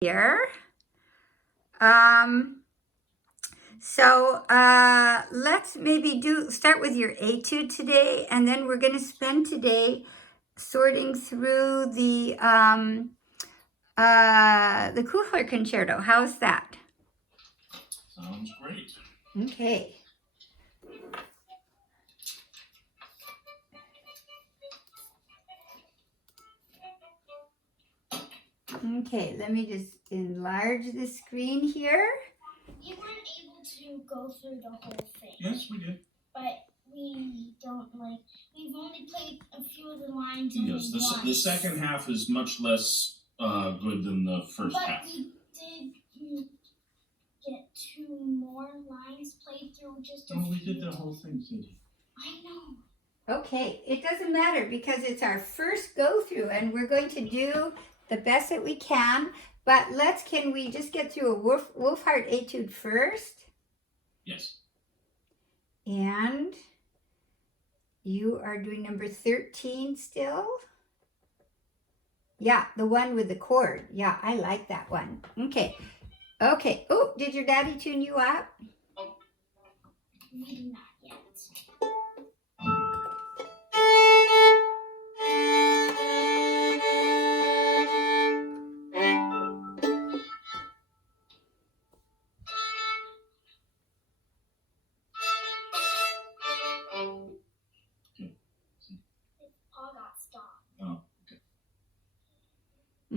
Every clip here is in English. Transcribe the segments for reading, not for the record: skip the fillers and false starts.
here. So let's maybe start with your etude today, and then we're going to spend today sorting through the Kuchler Concerto. How's that? Sounds great. Okay. Okay, let me just enlarge the screen here. We weren't able to go through the whole thing. Yes, we did. But we don't we've only played a few of the lines. Yes, the second half is much less good than the first half. But we did get 2 more lines played through just a few. We did the whole thing, Sadie. I know. Okay, it doesn't matter because it's our first go through and we're going to do the best that we can. But can we just get through a Wolfhard etude first? Yes. And you are doing number 13 still? Yeah, the one with the chord. Yeah, I like that one. Okay. Okay. Oh, did your daddy tune you up? Maybe not yet.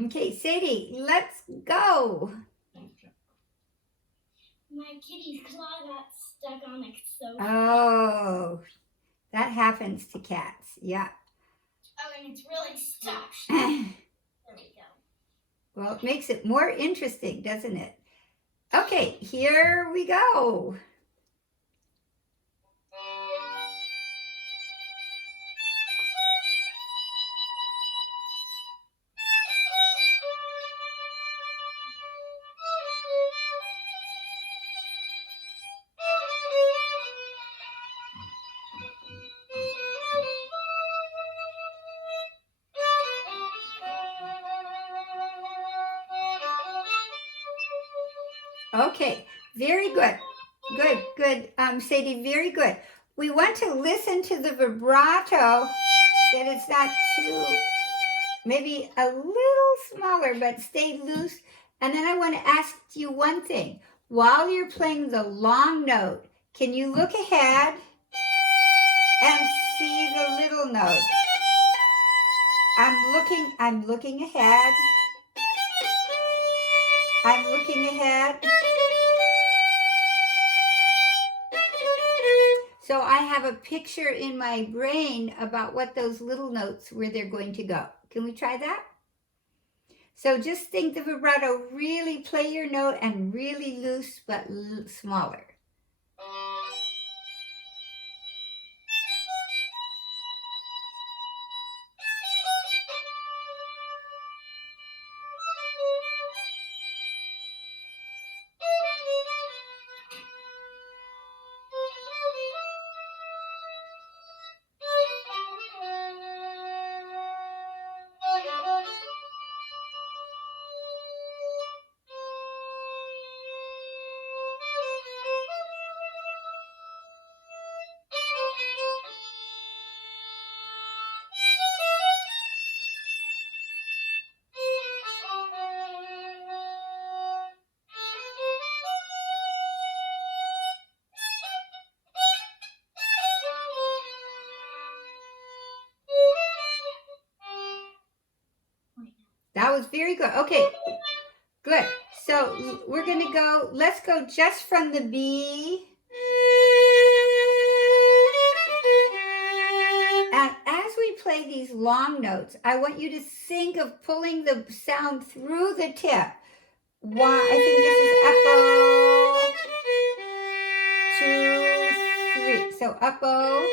Okay, Sadie, let's go. My kitty's claw got stuck on the sofa. Oh, that happens to cats. Yeah. Oh, and it's really stuck. There we go. Well, it makes it more interesting, doesn't it? Okay, here we go. Okay, very good. Good. Sadie, very good. We want to listen to the vibrato, that it's not too, maybe a little smaller, but stay loose. And then I want to ask you one thing. While you're playing the long note, can you look ahead and see the little note? I'm looking ahead. I'm looking ahead. So I have a picture in my brain about what those little notes, where they're going to go. Can we try that? So just think the vibrato, really play your note and really loose but smaller. That was very good. Okay, good. So we're going to go, let's go just from the B. And as we play these long notes, I want you to think of pulling the sound through the tip. One, I think this is up-O, 2, 3. So up-O.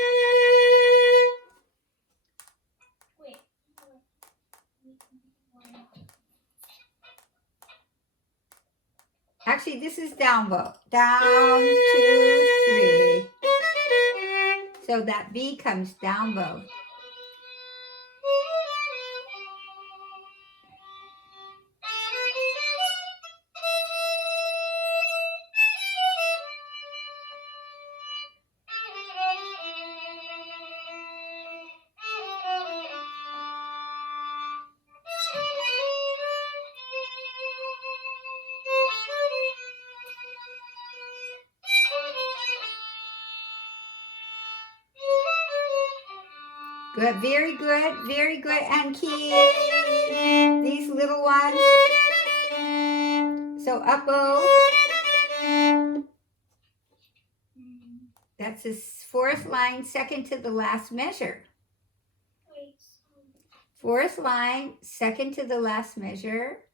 Actually, this is down bow. Down, 2, 3. So that B comes down bow. Good, very good, very good. And keep these little ones. So up bow. That's the fourth line, second to the last measure. Wait. Fourth line, second to the last measure.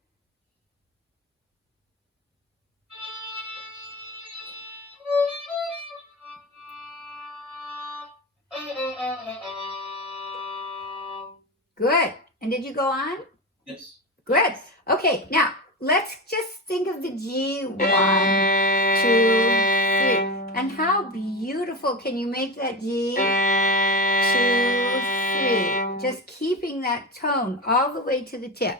Good. And did you go on? Yes. Good. Okay, now let's just think of the G. 1, 2, 3. And how beautiful can you make that G? 2, 3. Just keeping that tone all the way to the tip.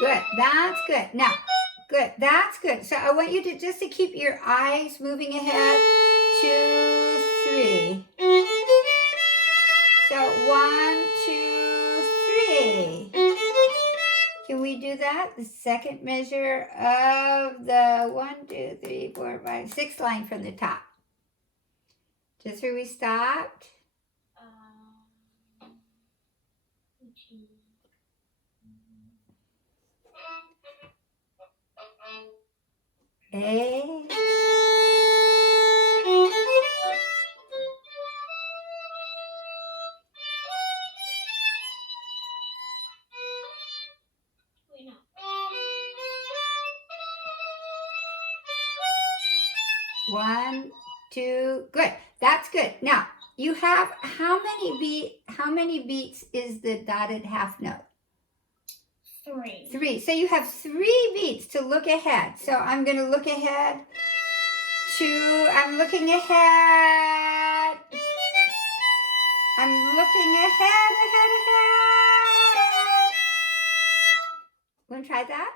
Good. That's good. Now, good. That's good. So I want you to just to keep your eyes moving ahead. 2, 3. So 1, 2, 3. Can we do that? The second measure of the 1, 2, 3, 4, 5, 6 line from the top. Just where we stopped. A. Wait, no. 1, 2, good. That's good. Now you have how many beats is the dotted half note? 3. 3. So you have 3 beats to look ahead. So I'm going to look ahead. 2. I'm looking ahead. I'm looking ahead. Want to try that?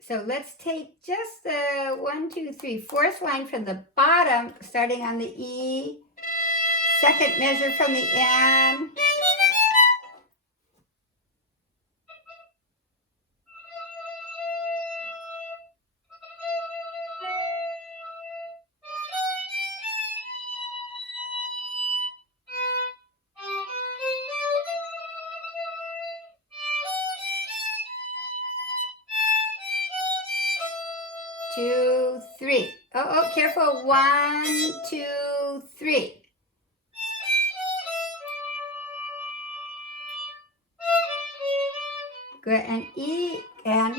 So let's take just the 1, 2, 3, fourth line from the bottom, starting on the E, second measure from the N. Two, 3. Oh, careful. 1, 2, 3. Good. And E and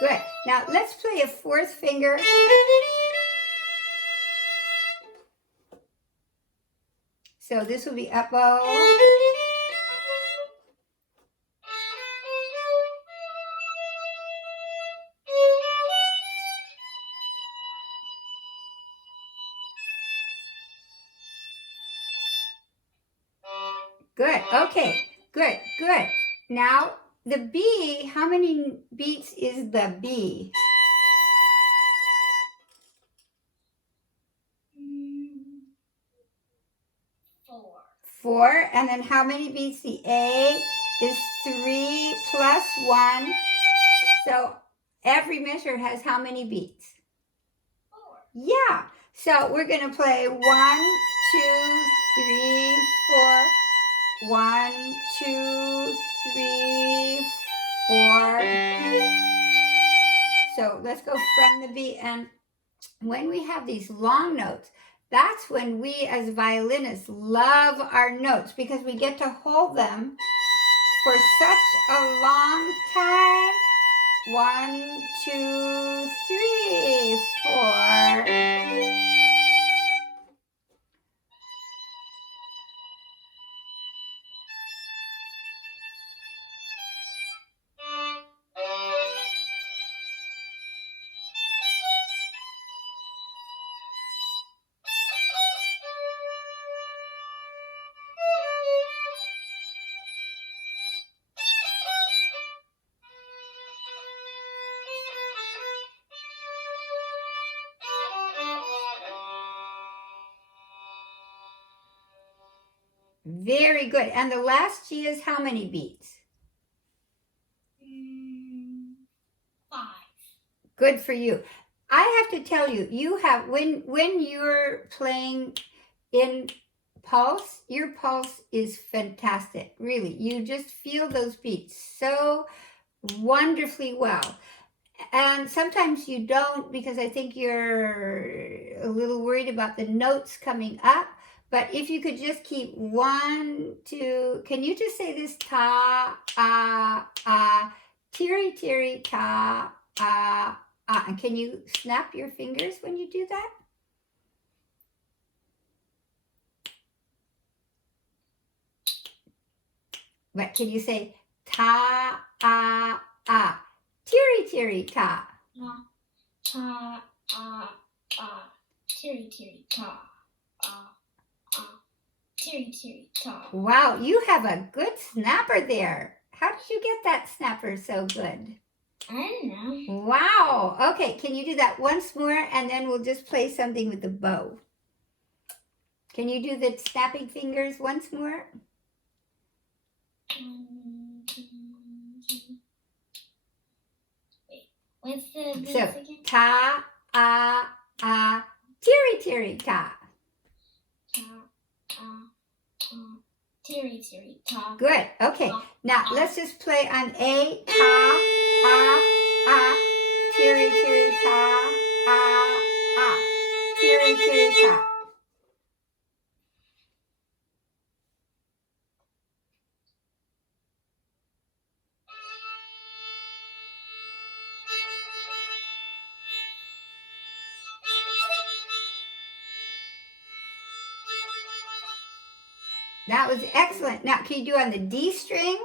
good. Now let's play a fourth finger. So this will be up bow. Good. Okay. Good. Good. Now the B, how many beats is the B? 4. 4. And then how many beats? The A is 3 plus 1. So every measure has how many beats? 4. Yeah. So we're going to play 1, 2, 3, 4. 1, 2, 3, 4. So let's go from the beat. And when we have these long notes, that's when we as violinists love our notes because we get to hold them for such a long time. 1, 2, 3, 4. Very good. And the last G is how many beats? 5. Good for you. I have to tell you, you have when you're playing in pulse, your pulse is fantastic. Really, you just feel those beats so wonderfully well. And sometimes you don't because I think you're a little worried about the notes coming up. But if you could just keep 1, 2, can you just say this ta, tiri, tiri, ta, and can you snap your fingers when you do that? But can you say ta, tiri, tiri, ta? Ta, tiri, tiri, ta, tiri, tiri, ta. Wow, you have a good snapper there. How did you get that snapper so good? I don't know. Wow. Okay, can you do that once more and then we'll just play something with the bow. Can you do the snapping fingers once more? Wait, what's the beats So, again? ta, tiri, tiri, ta. Tiri, tiri, ta. Good. Okay. Now let's just play on A, ta, tiri, tiri, ta, tiri, tiri, ta. That was excellent. Now, can you do on the D string?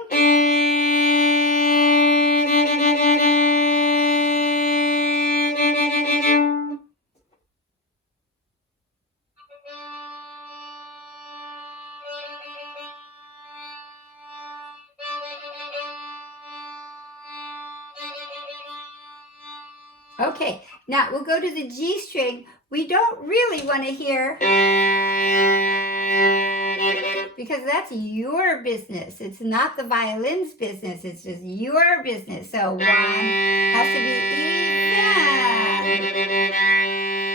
Okay, now we'll go to the G string. We don't really want to hear because that's your business. It's not the violin's business. It's just your business. So 1 has to be even.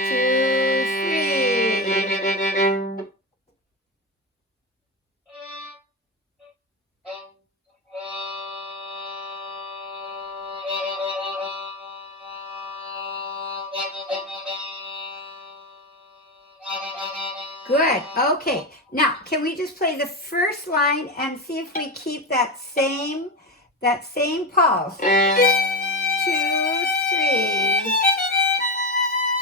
2, 3. Good. Okay. Now, can we just play the first line and see if we keep that same pulse? 2, 3.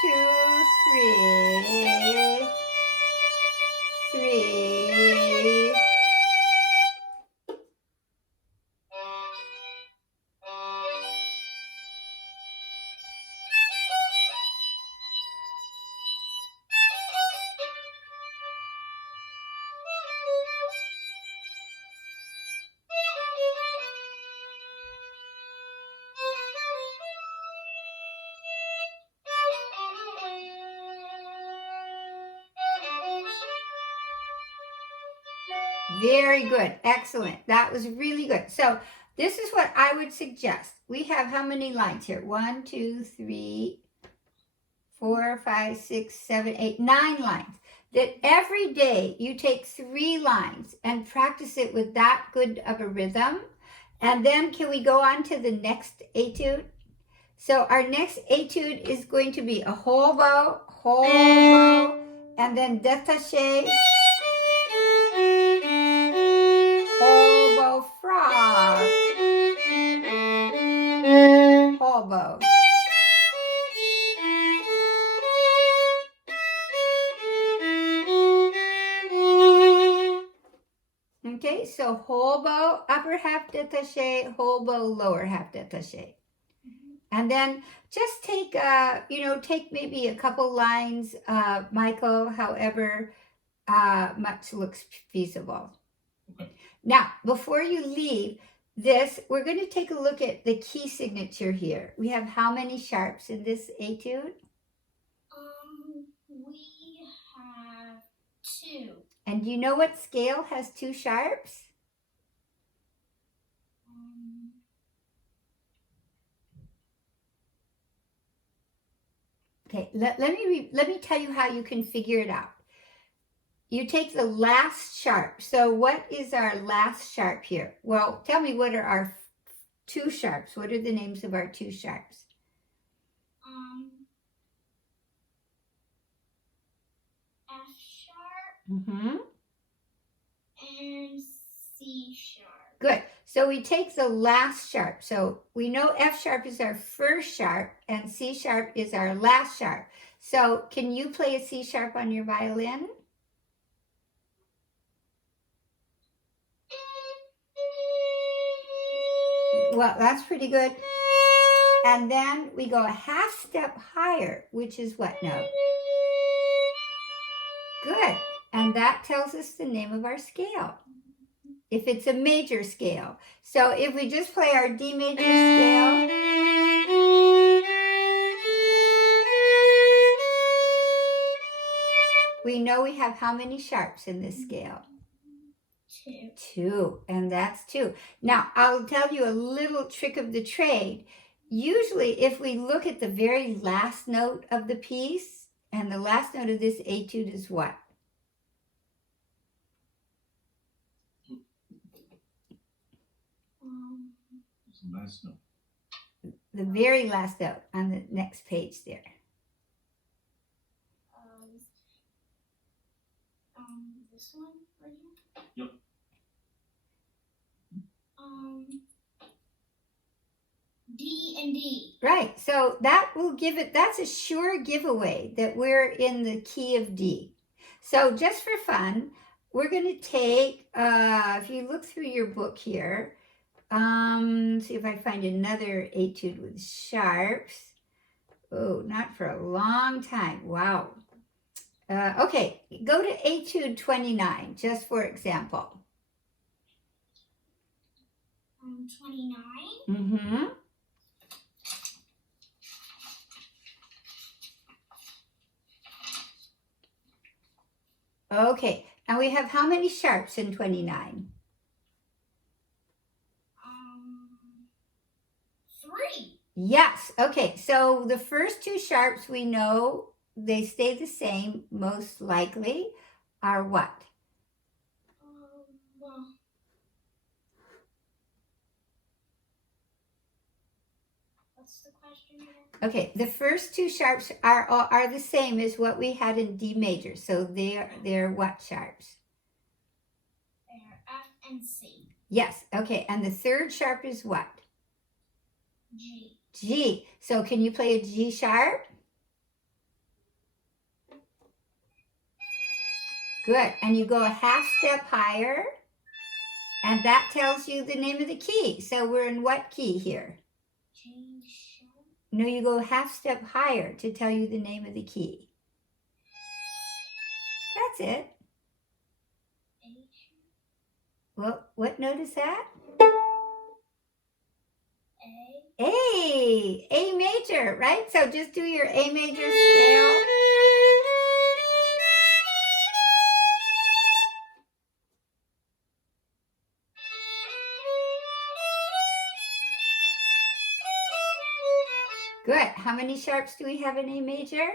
2, 3. 3. Very good. Excellent. That was really good. So this is what I would suggest. We have how many lines here? 1, 2, 3, 4, 5, 6, 7, 8, 9 lines. that every day you take 3 lines and practice it with that good of a rhythm. And then can we go on to the next etude? So our next etude is going to be a whole bow, and then détaché, whole bow frog, whole bow. Okay, so whole bow, upper half détaché, whole bow, lower half détaché. And then just take, take maybe a couple lines, Michael, however much looks feasible. Okay. Now, before you leave this, we're going to take a look at the key signature here. We have how many sharps in this etude? We have 2. And do you know what scale has 2 sharps? Okay, let me tell you how you can figure it out. You take the last sharp. So what is our last sharp here? Well, tell me, what are our 2 sharps? What are the names of our 2 sharps? F sharp. Mm-hmm. And C sharp. Good. So we take the last sharp. So we know F sharp is our first sharp and C sharp is our last sharp. So can you play a C sharp on your violin? Well, that's pretty good. And then we go a half step higher, which is what note? Good. And that tells us the name of our scale, if it's a major scale. So if we just play our D major scale, we know we have how many sharps in this scale? 2. 2, and that's 2. Now, I'll tell you a little trick of the trade. Usually, if we look at the very last note of the piece, and the last note of this etude is what? The last note. The very last note on the next page there. This one right Yep. here? D and D. Right, so that will give it, that's a sure giveaway that we're in the key of D. So just for fun, we're going to take, if you look through your book here, see if I find another etude with sharps. Oh, not for a long time. Wow. Okay, go to etude 29, just for example. 29. Mm-hmm. Okay, and we have how many sharps in 29? 3. Yes, okay, so the first 2 sharps we know they stay the same, most likely, are what? What's the question again? Okay, the first 2 sharps are the same as what we had in D major, so they're what sharps? They're F and C. Yes, okay, and the third sharp is what? G. G. So can you play a G sharp? Good, and you go a half step higher, and that tells you the name of the key. So we're in what key here? G sharp. No, you go a half step higher to tell you the name of the key. That's it. A sharp. Well, what note is that? A. A major, right? So just do your A major scale. Good. How many sharps do we have in A major?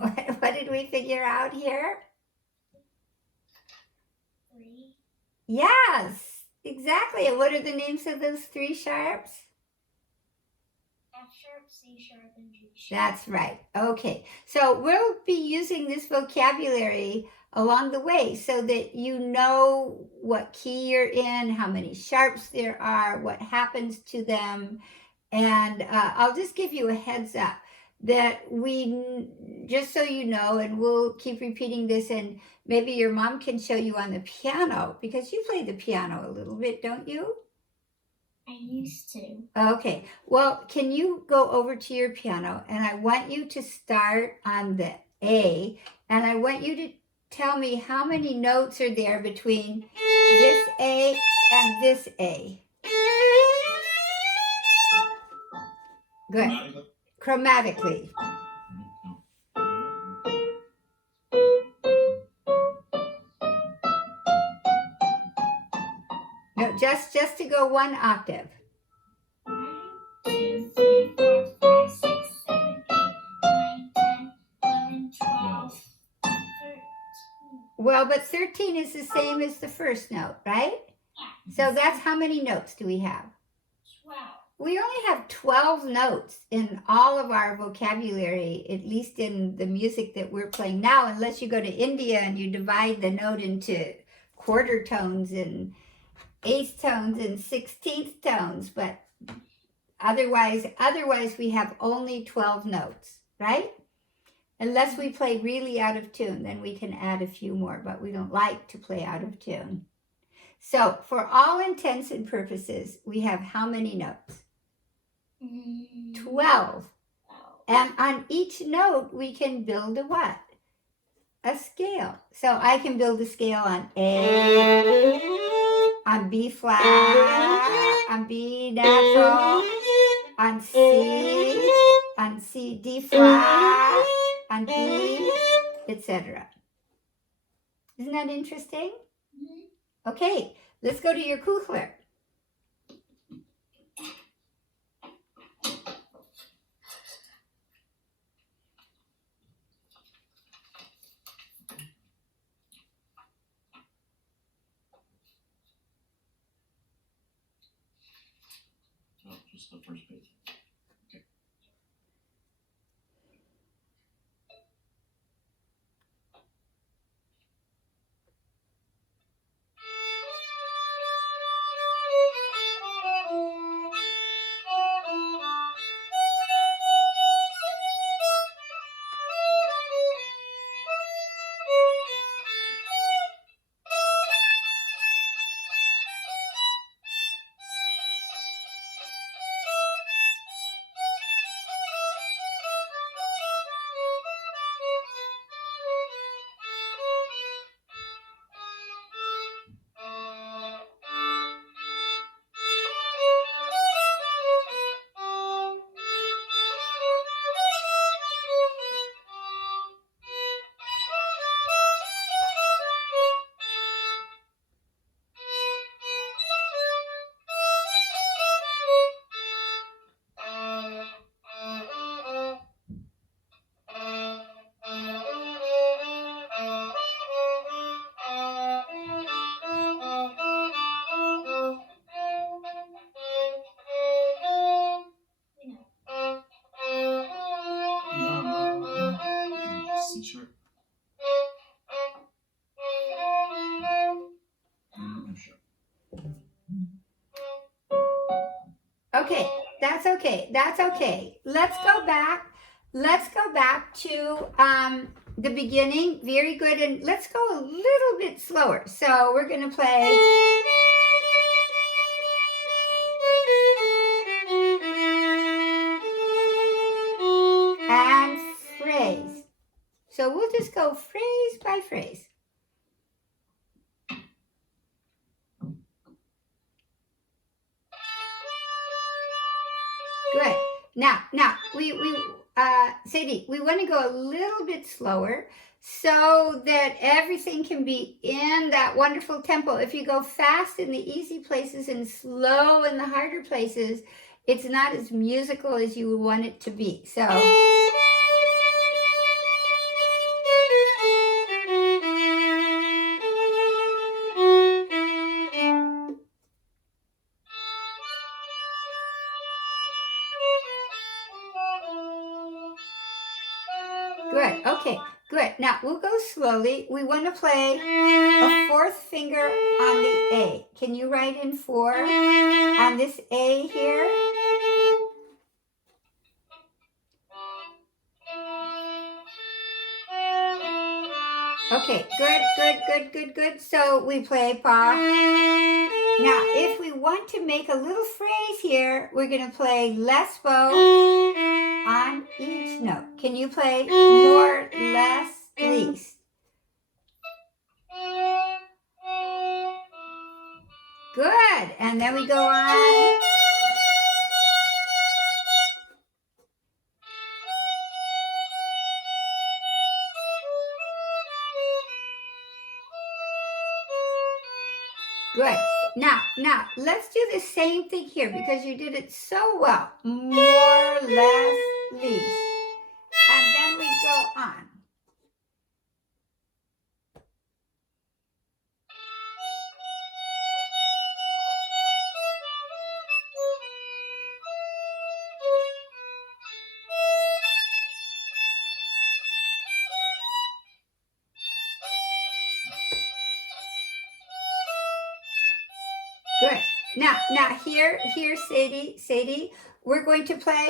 What did we figure out here? 3. Yes, exactly. And what are the names of those 3 sharps? F sharp, C sharp, and G sharp. That's right. Okay. So we'll be using this vocabulary along the way so that you know what key you're in, how many sharps there are, what happens to them. And I'll just give you a heads up that just so you know, and we'll keep repeating this, and maybe your mom can show you on the piano because you play the piano a little bit, don't you? I used to. Okay, well, can you go over to your piano, and I want you to start on the A, and I want you to tell me how many notes are there between this A and this A. Good. Chromatically. No, just to go 1 octave. 1, 2, 3, 4, 5, 6, 7, 8, 9, 10, 11, 12, 13. Well, but 13 is the same as the first note, right? So that's how many notes do we have? 12. We only have 12 notes in all of our vocabulary, at least in the music that we're playing now, unless you go to India and you divide the note into quarter tones and eighth tones and 16th tones. But otherwise we have only 12 notes, right? Unless we play really out of tune, then we can add a few more, but we don't like to play out of tune. So for all intents and purposes, we have how many notes? 12. And on each note, we can build a what? A scale. So I can build a scale on A, on B flat, on B natural, on C, D flat, on B, etc. Isn't that interesting? Okay, let's go to your Kuchler. Oh, just the first page. Okay. C sharp. F sharp. Okay, that's okay. That's okay. Let's go back. Let's go back to the beginning. Very good. And let's go a little bit slower. So we're going to play. And phrase. So we'll just go phrase by phrase. Good. Now, Sadie, we want to go a little bit slower so that everything can be in that wonderful tempo. If you go fast in the easy places and slow in the harder places, it's not as musical as you would want it to be. So Good. Okay. Good. Now we'll go slowly. We want to play a fourth finger on the A. Can you write in 4 on this A here? Okay, good. So we play pa. Now, if we want to make a little phrase here, we're going to play less bow on each note. Can you play more, less, least? Good. And then we go on. Good. Now, let's do the same thing here because you did it so well. More, less, least. And then we go on. Good. Now here, Sadie, we're going to play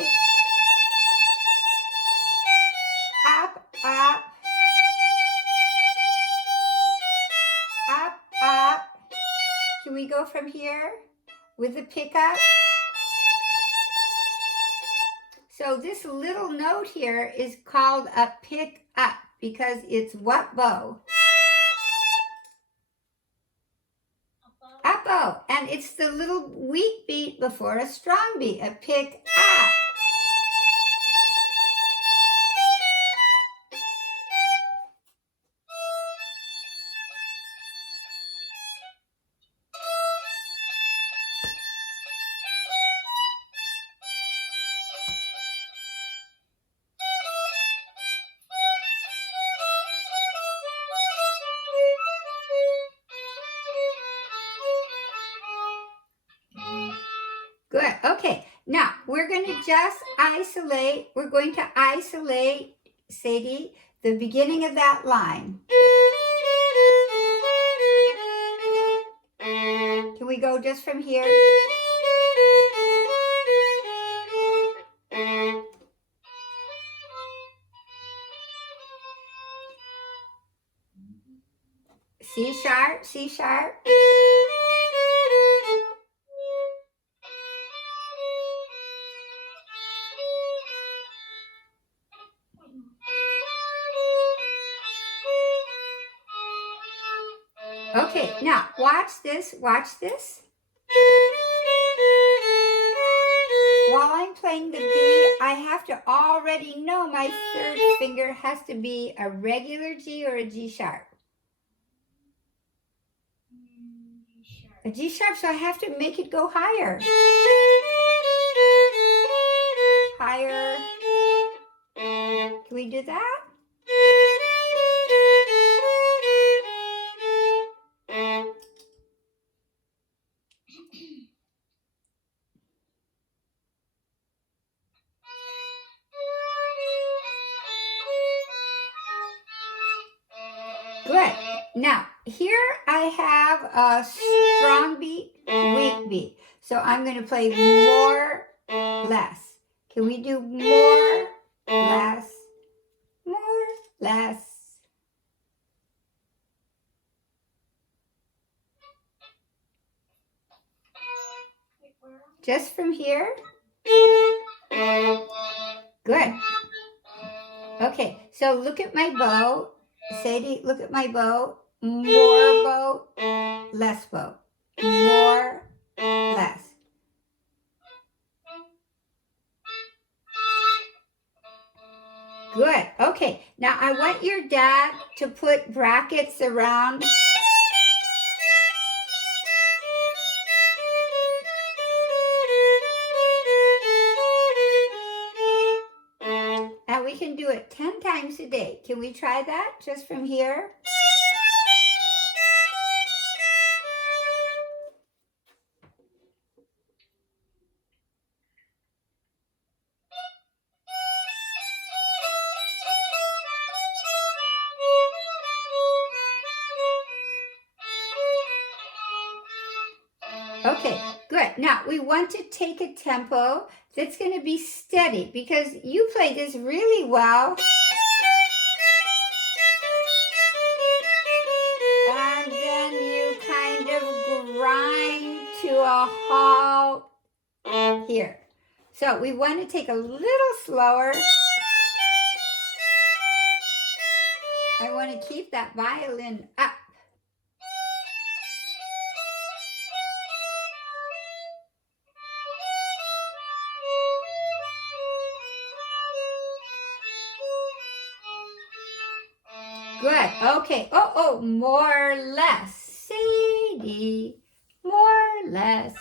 up, up, up, up. Can we go from here with the pickup? So this little note here is called a pick up because it's what bow? Up bow. And it's the little weak beat before a strong beat, a pick up. Good. Okay. Now we're going to just isolate. We're going to isolate, Sadie, the beginning of that line. Can we go just from here? C sharp, C sharp. Okay, now watch this, watch this. While I'm playing the B, I have to already know my third finger has to be a regular G or a G sharp. A G sharp, so I have to make it go higher. Higher. Can we do that? Good. Now, here I have a strong beat, weak beat. So I'm going to play more, less. Can we do more, less, more, less? Just from here? Good. Okay, so look at my bow. Sadie, look at my bow. More bow, less bow. More, less. Good. Okay, now I want your dad to put brackets around. And we can do it 10 times a day. Can we try that just from here? Okay, good. Now we want to take a tempo that's going to be steady because you play this really well. And then you kind of grind to a halt here. So we want to take a little slower. I want to keep that violin up. Good. Okay. Oh, more or less. Sadie. More or less.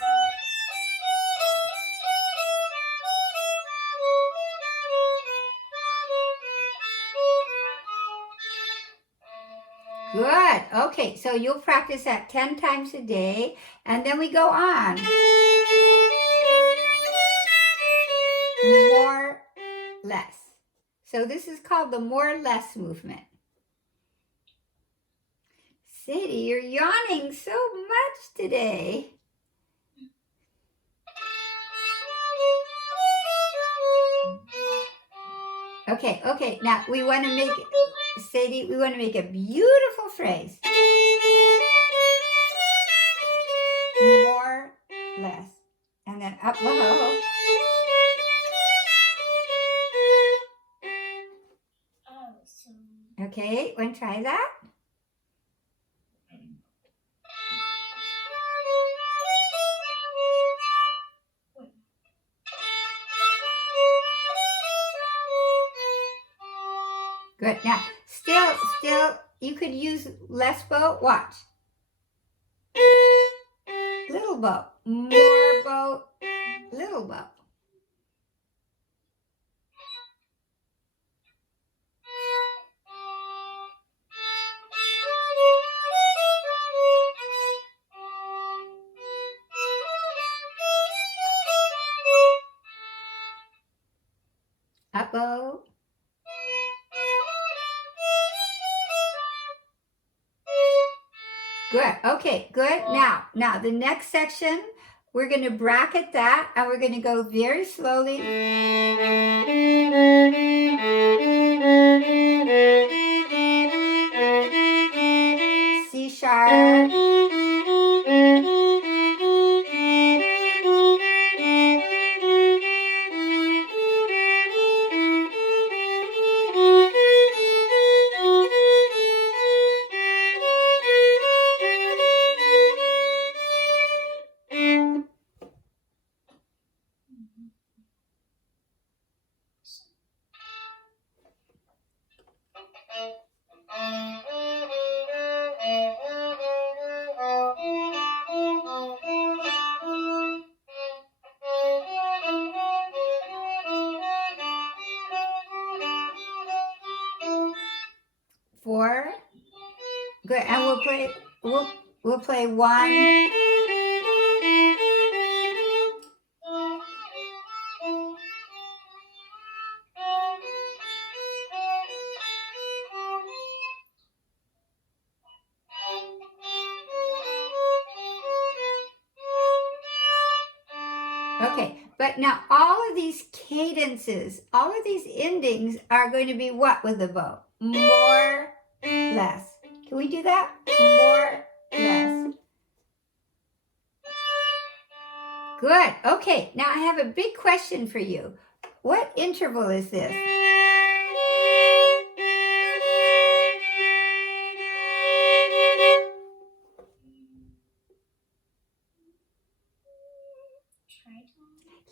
Good. Okay, so you'll practice that 10 times a day, and then we go on. More, less. So this is called the more, less movement. Sadie, you're yawning so much today. Okay, now we want to make, Sadie, we want to make a beautiful phrase. More, less. And then up low. Okay, want to try that? Good. Now, still, you could use less bow. Watch. Little bow. More bow. Little bow. Up bow. Good. Okay, good. Now the next section, we're going to bracket that and we're going to go very slowly. C sharp. Four. Good. And we'll play one. Okay, but now all of these cadences, all of these endings are going to be what with the bow? More, less. Can we do that? More, less. Good. Okay, now I have a big question for you. What interval is this?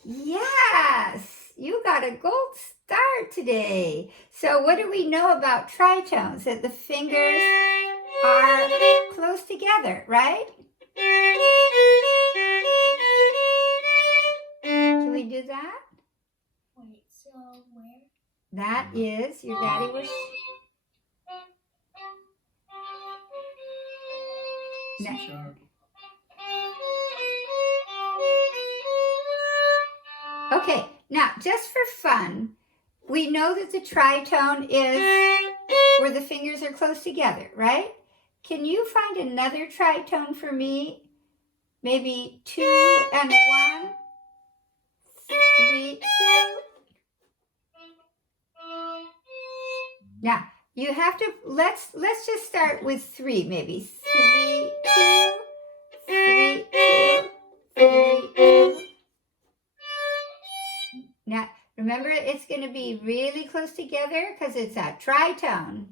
Yes, you got a gold star today. So what do we know about tritones? That the fingers are close together, right? Can we do that? Wait, so where? That is, your daddy was... No. Okay, now just for fun, we know that the tritone is where the fingers are close together, right? Can you find another tritone for me maybe 2 and 1, 3, 2. Now, you have to, let's just start with 3, maybe. 3, 2, 3, 2, 3, 2. Now, remember, it's going to be really close together because it's a tritone.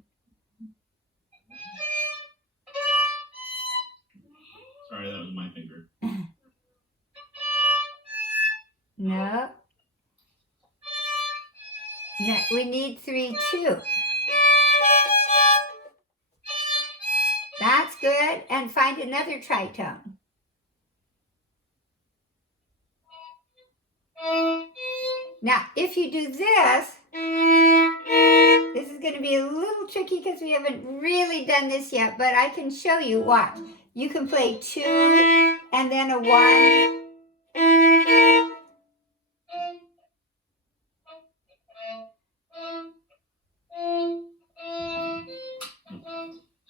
Sorry, that was my finger. No. No, we need 3, 2. That's good. And find another tritone. Now, if you do this is going to be a little tricky because we haven't really done this yet, but I can show you. Watch. You can play 2 and then a 1.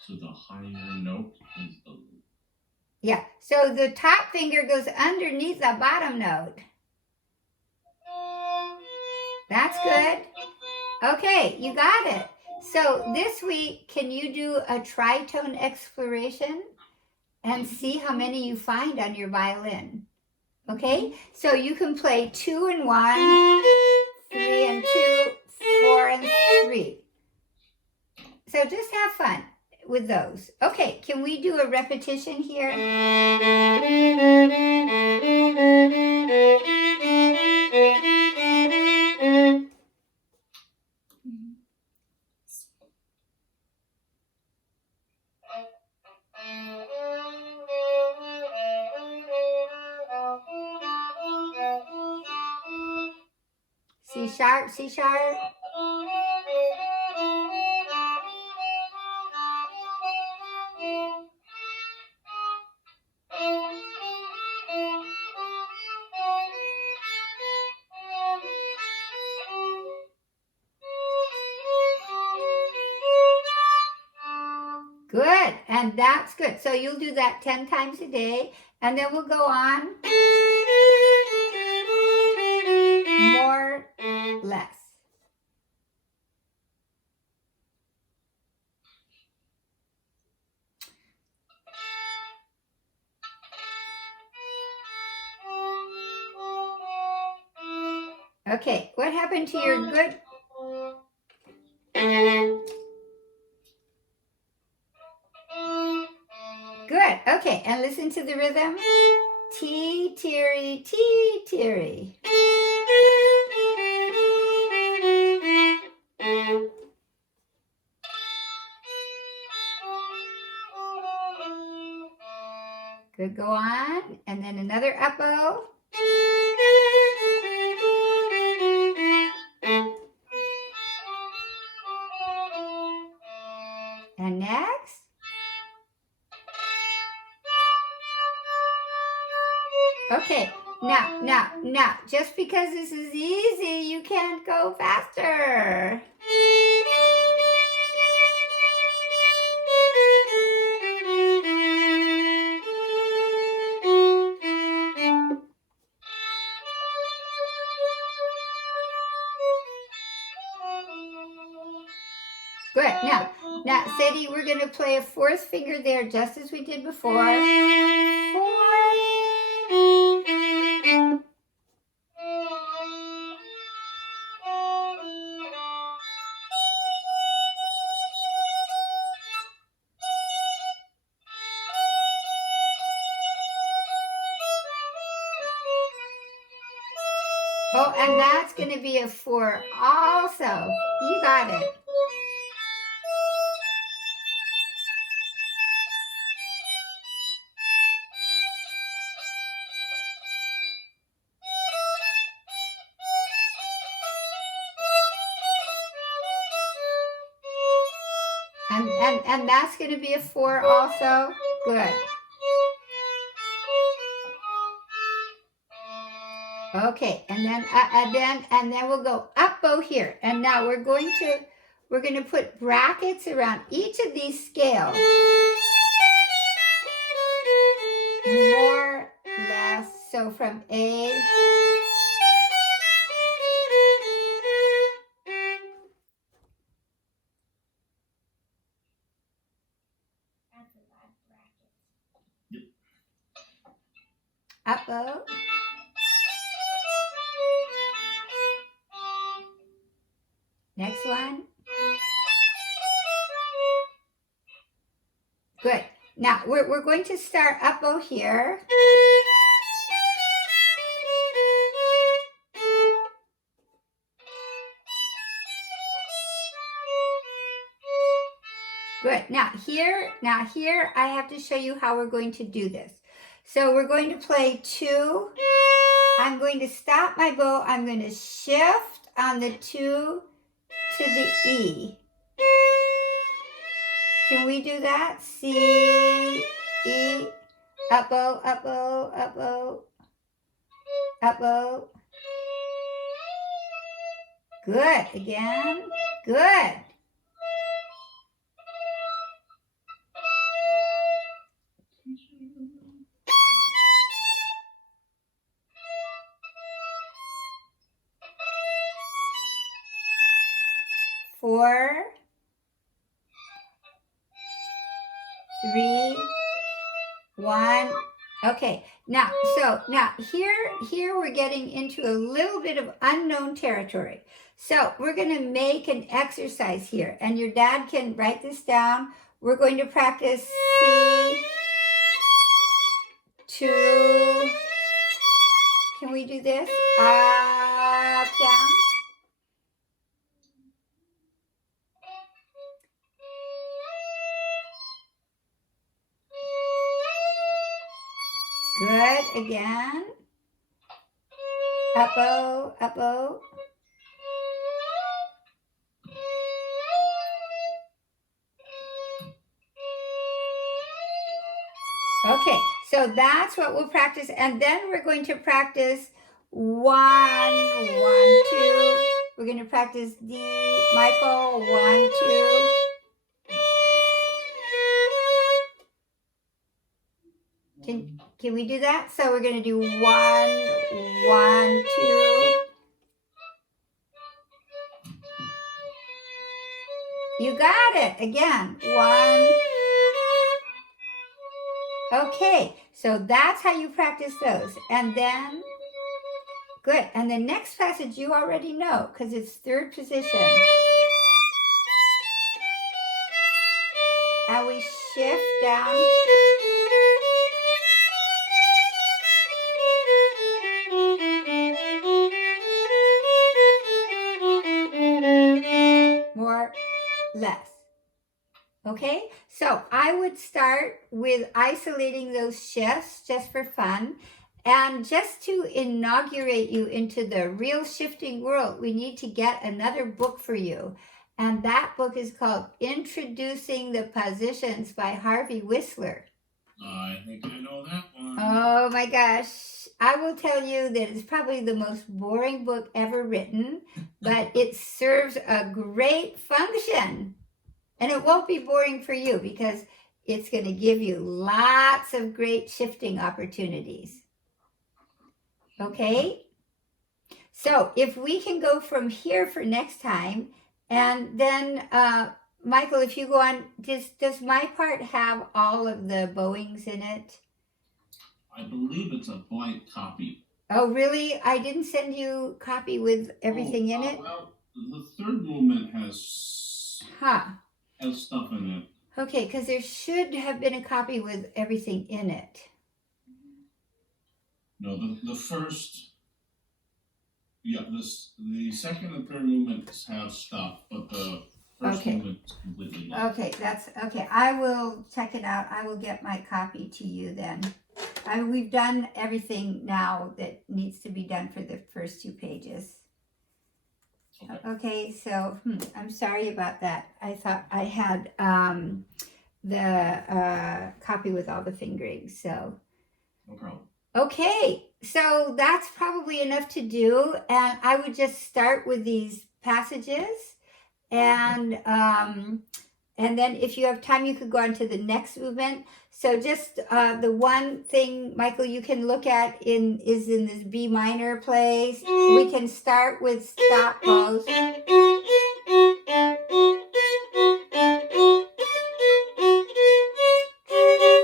So the higher note is the... Yeah, so the top finger goes underneath the bottom note. That's good. Okay, you got it. So this week, can you do a tritone exploration and see how many you find on your violin? Okay, so you can play 2 and 1, 3 and 2, 4 and 3. So just have fun with those. Okay, can we do a repetition here? C sharp, C sharp. Good, and that's good. So you'll do that 10 times a day, and then we'll go on more, less. Okay, what happened to your good? Good, okay, and listen to the rhythm. Tea, teary, tea, teary. Good, go on, and then another up-o. And next. Okay, now, just because this is easy, you can't go faster. Good, now, Sadie, we're going to play a 4th finger there just as we did before. 4. Oh, and that's going to be a 4 also. You got it. And that's going to be a 4 also. Good. Okay, and then we'll go up-bow here. And now we're going to put brackets around each of these scales. More, So from A. That's a bad bracket. Up O. Next one. Good. Now we're going to start up O here. Good. Now here I have to show you how we're going to do this. So we're going to play 2. I'm going to stop my bow. I'm going to shift on the 2 to the E. Can we do that? C, E, up bow, up bow, up bow, up bow. Good. Again. Good. Four, 3, 1. Okay, now here we're getting into a little bit of unknown territory. So we're going to make an exercise here, and your dad can write this down. We're going to practice C, 2. Can we do this? Up, down. Good. Again. Up O, up O. Okay, so that's what we'll practice, and then we're going to practice 1, 1, 2. We're going to practice D, Michael, 1, 2. Can we do that? So we're going to do 1, 1, 2. You got it. Again, 1. Okay, so that's how you practice those. And then, good. And the next passage you already know because it's 3rd position. And we shift down. More, less. Okay, so I would start with isolating those shifts just for fun. And just to inaugurate you into the real shifting world, we need to get another book for you. And that book is called Introducing the Positions by Harvey Whistler. I think I know that one. Oh my gosh. I will tell you that it's probably the most boring book ever written, but it serves a great function. And it won't be boring for you because it's going to give you lots of great shifting opportunities. Okay? So if we can go from here for next time, and then Michael, if you go on, does my part have all of the bowings in it? I believe it's a blank copy. Oh, really? I didn't send you a copy with everything in it? Well, the 3rd movement has stuff in it. Okay, because there should have been a copy with everything in it. No, the first, the 2nd and 3rd movements have stuff, but the first movement is completely blank. Okay, that's okay. I will check it out. I will get my copy to you then. We've done everything now that needs to be done for the first 2 pages. Okay, so I'm sorry about that. I thought I had the copy with all the fingerings. So No problem. okay, so that's probably enough to do, and I would just start with these passages, and And then if you have time, you could go on to the next movement. So just the one thing, Michael, you can look at is in this B minor place. We can start with stop bows.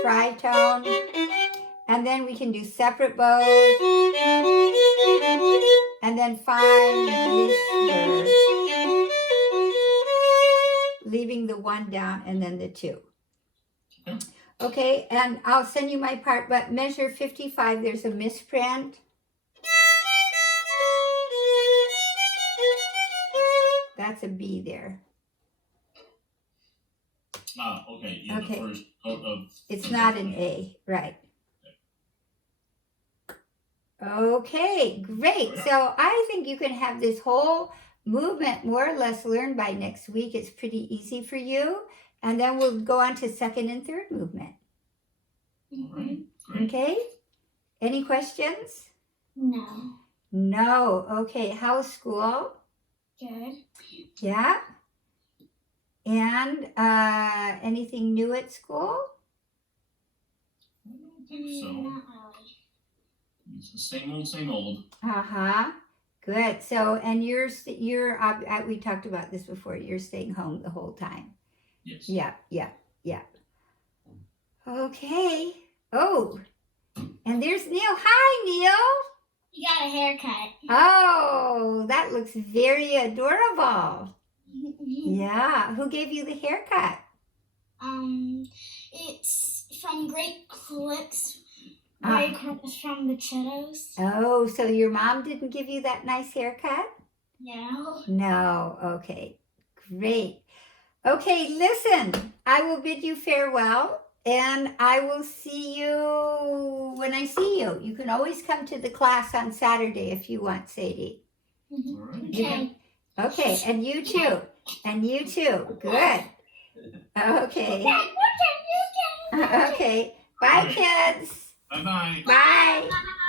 Tritone. And then we can do separate bows. And then find whispers. Leaving the one down and then the two. Okay, and I'll send you my part, but measure 55, there's a misprint. That's a B there. Okay. Yeah, Okay. the first It's not an A, right. Okay, great. So I think you can have this whole movement more or less learned by next week. It's pretty easy for you. And then we'll go on to second and third movement. All right. Great. Okay? Any questions? No. No. Okay, how's school? Good. Yeah. And anything new at school? I don't think so. Not really. It's the same old. Uh-huh. Good. So, and you're we talked about this before. You're staying home the whole time. Yes. Yeah. Okay. Oh, and there's Neil. Hi, Neil. You got a haircut. Oh, that looks very adorable. Yeah. Who gave you the haircut? It's from Great Clips. Right across from the Cheetos. Oh, so your mom didn't give you that nice haircut? No. No. Okay. Great. Okay, listen. I will bid you farewell, and I will see you when I see you. You can always come to the class on Saturday if you want, Sadie. All right. Okay. Okay, and you too. And you too. Good. Okay. Okay. Bye, kids. Bye-bye. Bye. Bye.